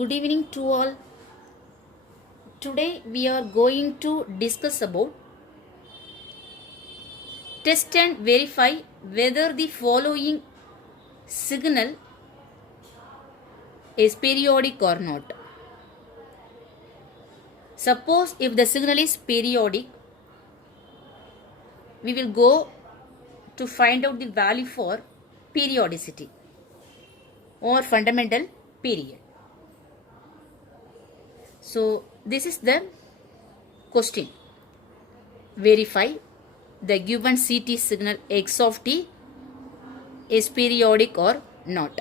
Good evening to all. Today we are going to discuss about test and verify whether the following signal is periodic or not. Suppose if the signal is periodic, we will go to find out the value for periodicity or fundamental period. So this is the question. Verify the given CT signal x of t is periodic or not.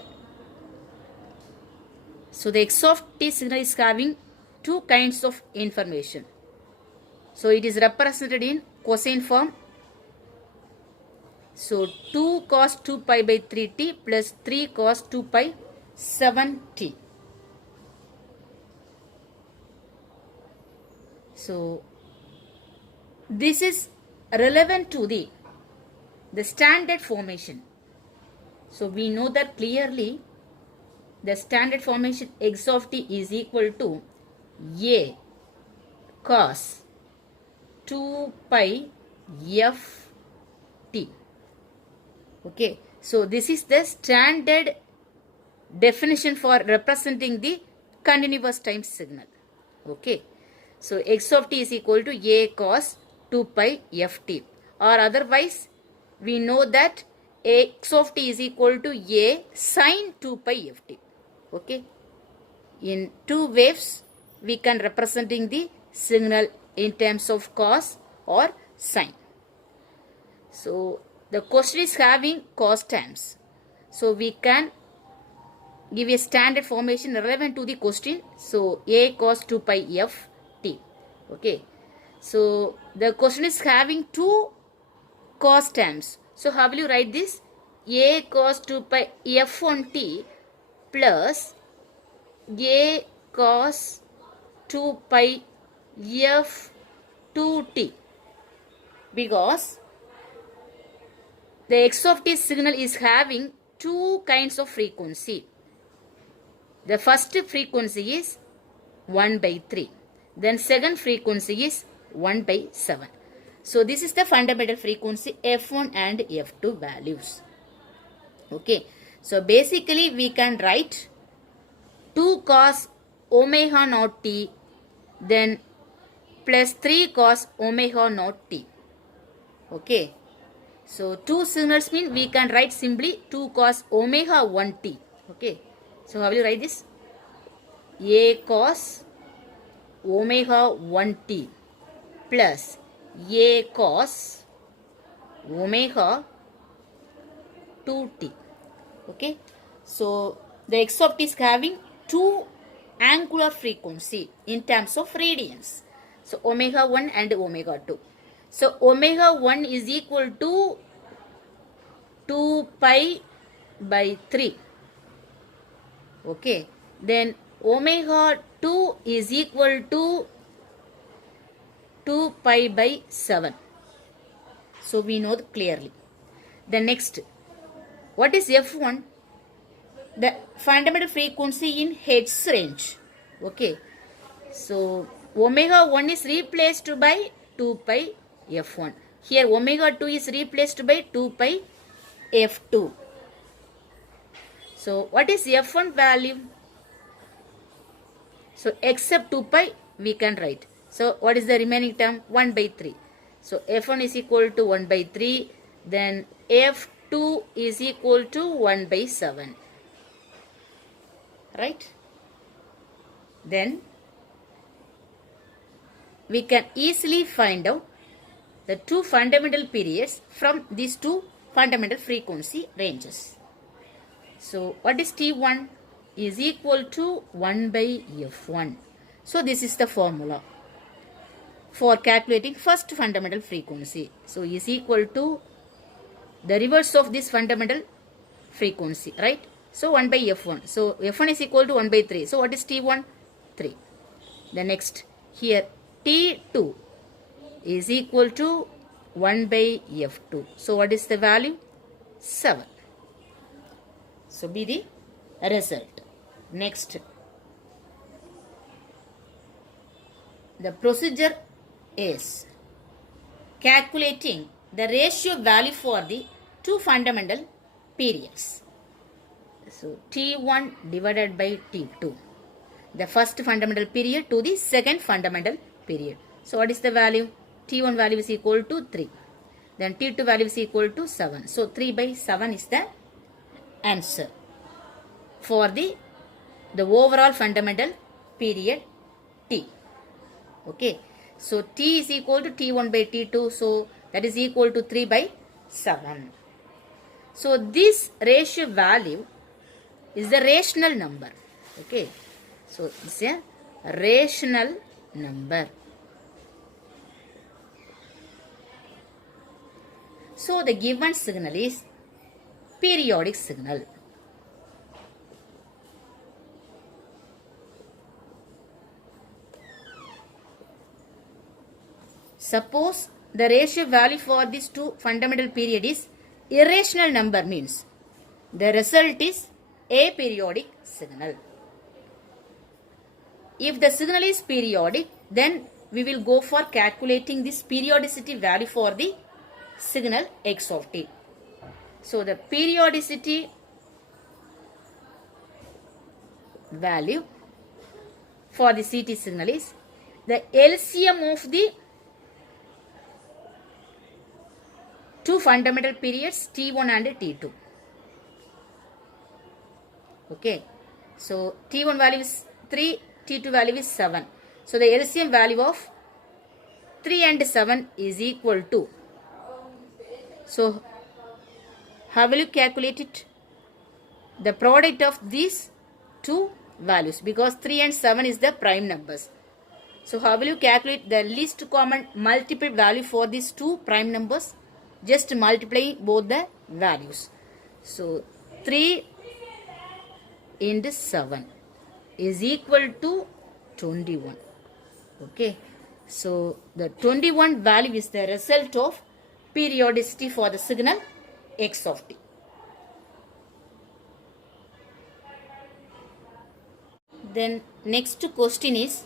So the x of t signal is having two kinds of information. So it is represented in cosine form. So 2 cos 2 pi by 3t plus 3 cos 2 pi 7t. So this is relevant to the standard formation. So we know that clearly the standard formation x of t is equal to a cos 2 pi f t. Okay, so this is the standard definition for representing the continuous time signal. Okay, so x of t is equal to a cos 2 pi f t, or otherwise we know that x of t is equal to a sin 2 pi f t. Okay, in two waves we can representing the signal in terms of cos or sin. So the question is having cos terms, so we can give a standard formation relevant to the question. So a cos 2 pi f t. Okay, so the question is having two cos terms. So how will you write this? A cos 2 pi f1 t plus a cos 2 pi f2 t, because the x of t signal is having two kinds of frequency. The first frequency is 1 by 3. Then second frequency is 1 by 7. So this is the fundamental frequency f1 and f2 values. Okay, so basically we can write 2 cos omega naught t then plus 3 cos omega naught t. Okay, so two signals mean we can write simply 2 cos omega 1 t. Okay, so how will you write this? A cos omega 1 t plus a cos omega 2 t. Okay, so the x of t is having two angular frequency in terms of radians. So omega 1 and omega 2. So omega 1 is equal to 2 pi by 3. Okay, then omega 2 is equal to 2 pi by 7. So we know clearly. The next, what is f1? The fundamental frequency in hertz range. Okay, so omega 1 is replaced by 2 pi f1. Here omega 2 is replaced by 2 pi f2. So what is f1 value? So except 2 pi we can write. So what is the remaining term? 1 by 3. So f1 is equal to 1 by 3. Then f2 is equal to 1 by 7. Right? Then we can easily find out the two fundamental periods from these two fundamental frequency ranges. So what is T1? Is equal to 1 by f1. So this is the formula for calculating first fundamental frequency. So is equal to the reverse of this fundamental frequency, right? So 1 by f1. So f1 is equal to 1 by 3. So what is T1? 3. The next, here T2 is equal to 1 by f2. So what is the value? 7. So be the result. Next, the procedure is calculating the ratio value for the two fundamental periods. So T1 divided by T2. The first fundamental period to the second fundamental period. So what is the value? T1 value is equal to 3. Then T2 value is equal to 7. So 3 by 7 is the answer for the overall fundamental period T. Okay. So T is equal to T1 by T2. So that is equal to 3 by 7. So this ratio value is the rational number. Okay. So it's a rational number. So the given signal is periodic signal. Suppose the ratio value for these two fundamental period is irrational number, means the result is aperiodic signal. If the signal is periodic, then we will go for calculating this periodicity value for the signal x of t. So the periodicity value for the CT signal is the LCM of the two fundamental periods T1 and T2. Okay. So T1 value is 3, T2 value is 7. So the LCM value of 3 and 7 is equal to. So how will you calculate it? The product of these two values, because 3 and 7 is the prime numbers. So how will you calculate the least common multiple value for these two prime numbers? Just multiply both the values. So 3 into 7 is equal to 21. Okay. So the 21 value is the result of periodicity for the signal x of t. Then next question is,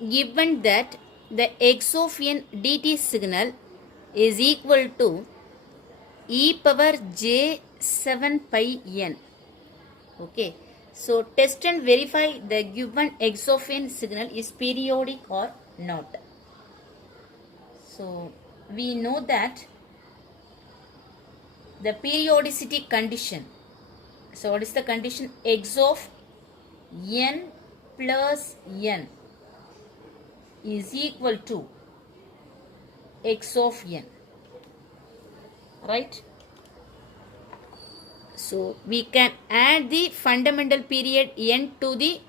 given that the x of n dt signal is equal to e power j 7 pi n. Okay. So test and verify the given x of n signal is periodic or not. So we know that the periodicity condition. So what is the condition? X of n plus n is equal to x of n. Right? So we can add the fundamental period n to the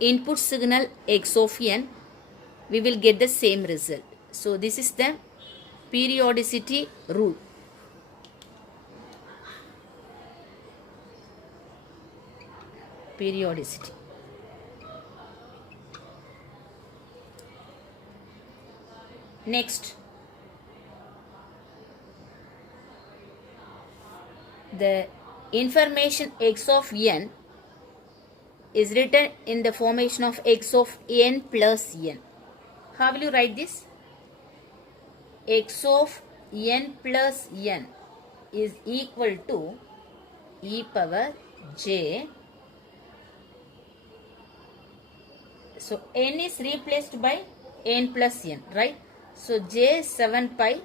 input signal x of n. We will get the same result. So this is the periodicity rule. Periodicity. Next, the information x of n is written in the formation of x of n plus n. How will you write this? X of n plus n is equal to e power j. So n is replaced by n plus n, right? So j 7 pi.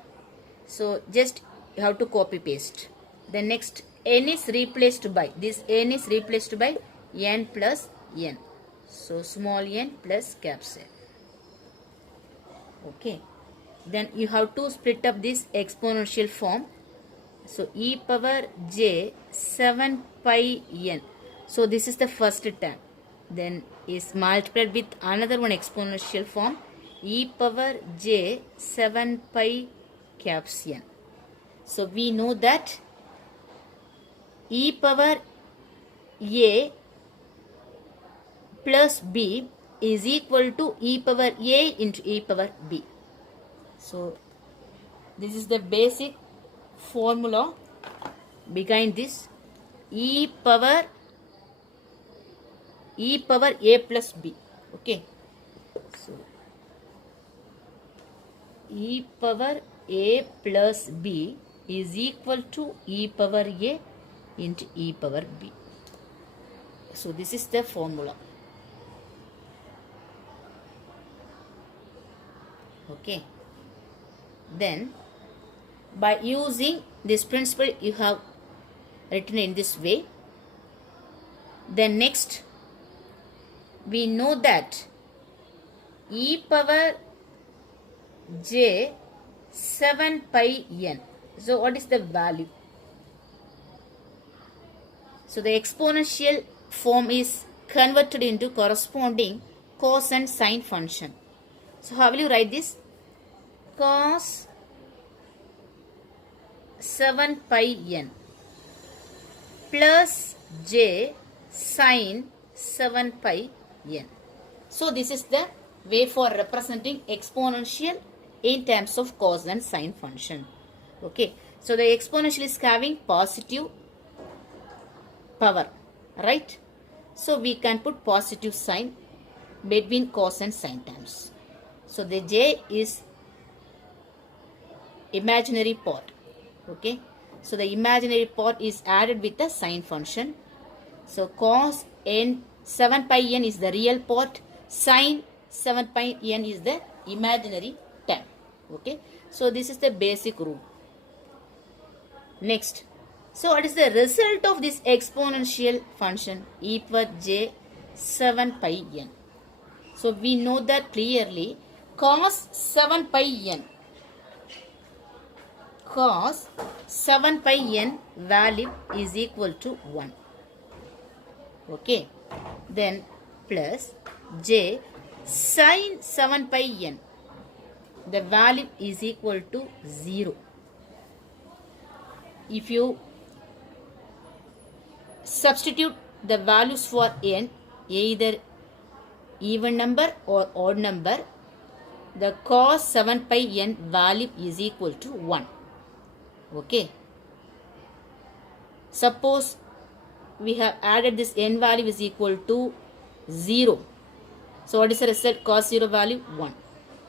So just you have to copy paste. The next n is replaced by, this n is replaced by n plus n. So small n plus caps n. Okay. Then you have to split up this exponential form. So e power j 7 pi n. So this is the first term. Then is multiplied with another one exponential form, e power j 7 pi caps n. So we know that e power a plus b is equal to e power a into e power b. So this is the basic formula behind this. E power a plus b. Okay. So e power a plus b is equal to e power a into e power b. So this is the formula. Okay. Then by using this principle you have written in this way. Then next we know that e power j 7 pi n. So what is the value? So the exponential form is converted into corresponding cos and sine function. So how will you write this? Cos 7 pi n plus j sine 7 pi n. So this is the way for representing exponential in terms of cos and sine function. Okay. So the exponential is having positive power, right? So we can put positive sign between cos and sine terms. So the j is imaginary part. Okay. So the imaginary part is added with the sine function. So cos n 7 pi n is the real part. Sine 7 pi n is the imaginary term. Okay. So this is the basic rule. Next. So what is the result of this exponential function? E power j 7 pi n. So we know that clearly cos 7 pi n. Cos 7 pi n value is equal to 1. Okay. Then plus j sin 7 pi n. The value is equal to 0. If you substitute the values for n, either even number or odd number, the cos 7 pi n value is equal to 1. Okay. Suppose we have added this n value is equal to 0. So what is the result? Cos 0 value 1.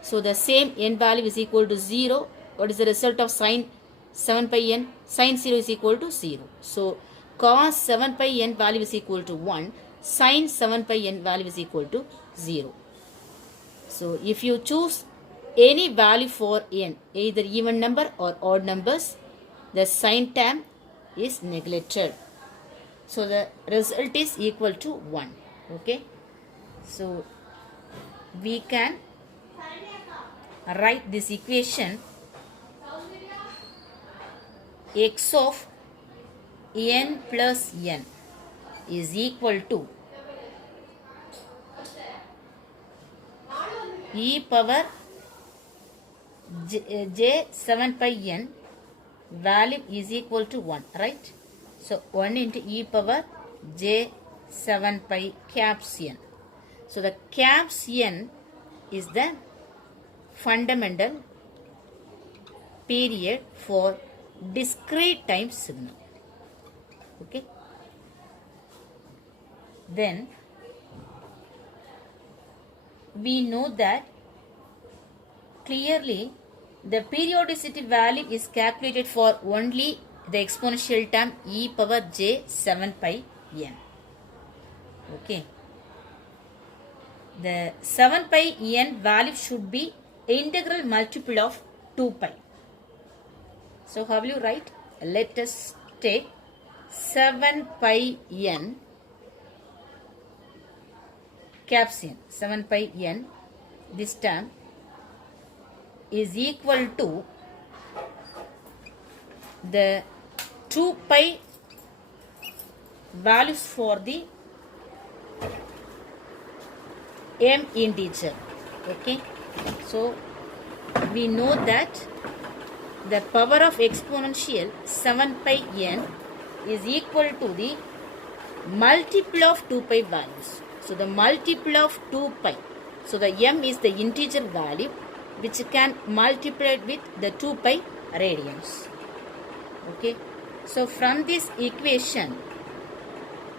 So the same n value is equal to 0. What is the result of sin 7 pi n? Sin 0 is equal to 0. So cos 7 pi n value is equal to 1. Sin 7 pi n value is equal to 0. So if you choose any value for n, either even number or odd numbers, the sign term is neglected. So the result is equal to 1. Okay. So we can write this equation x of n plus n is equal to e power j 7 pi n value is equal to 1, right? So 1 into e power j 7 pi caps n. So the caps n is the fundamental period for discrete time signal. Okay. Then we know that clearly the periodicity value is calculated for only the exponential term e power j 7 pi n. Okay. The 7 pi n value should be integral multiple of 2 pi. So how will you write? Let us take 7 pi n caps n. 7 pi n, this term is equal to the 2 pi values for the m integer. Okay. So we know that the power of exponential 7 pi n is equal to the multiple of 2 pi values. So the multiple of 2 pi. So the m is the integer value which can multiply with the 2 pi radians. Okay. So from this equation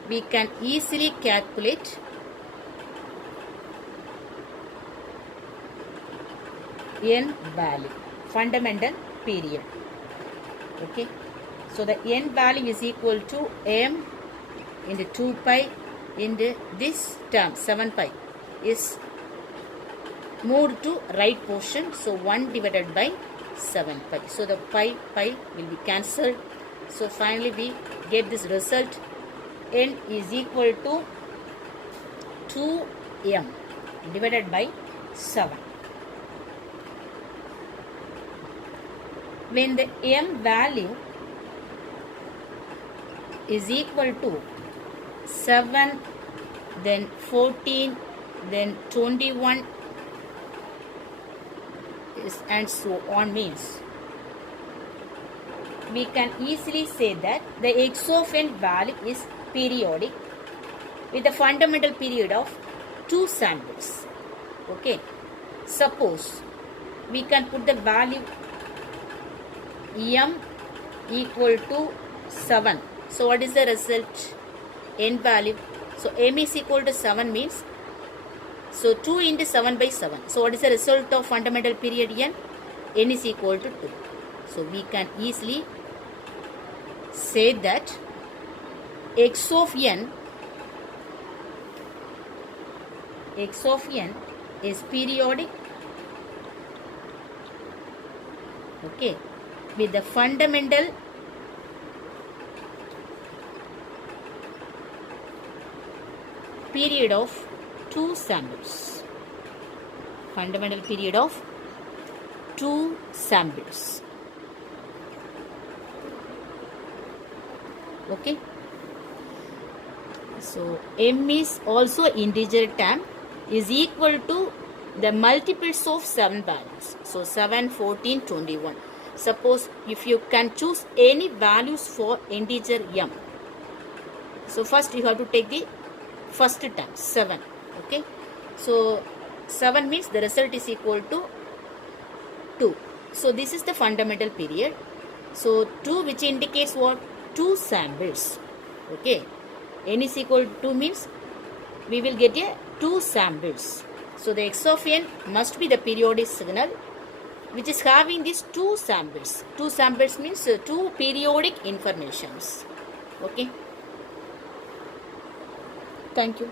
we can easily calculate n value, fundamental period. Okay, so the n value is equal to m into 2 pi into this term 7 pi is moved to right portion, so 1 divided by 7 pi. So the pi will be cancelled. So finally we get this result, n is equal to 2m divided by 7. When the m value is equal to 7, then 14, then 21, and so on, means we can easily say that the x of n value is periodic with a fundamental period of 2 samples. Okay, suppose we can put the value m equal to 7. So what is the result? N value. So m is equal to 7 means, so 2 into 7 by 7. So what is the result of fundamental period n? N is equal to 2. So we can easily say that x of n is periodic, okay, with the fundamental period of 2 samples. Fundamental period of 2 samples. Okay. So m is also integer term, is equal to the multiples of 7 values. So 7, 14, 21. Suppose if you can choose any values for integer m. So first you have to take the first term 7. Okay. So 7 means the result is equal to 2. So this is the fundamental period. So 2, which indicates what? 2 samples. Okay. N is equal to 2 means we will get a 2 samples. So the x of n must be the periodic signal which is having these 2 samples. 2 samples means 2 periodic informations. Okay. Thank you.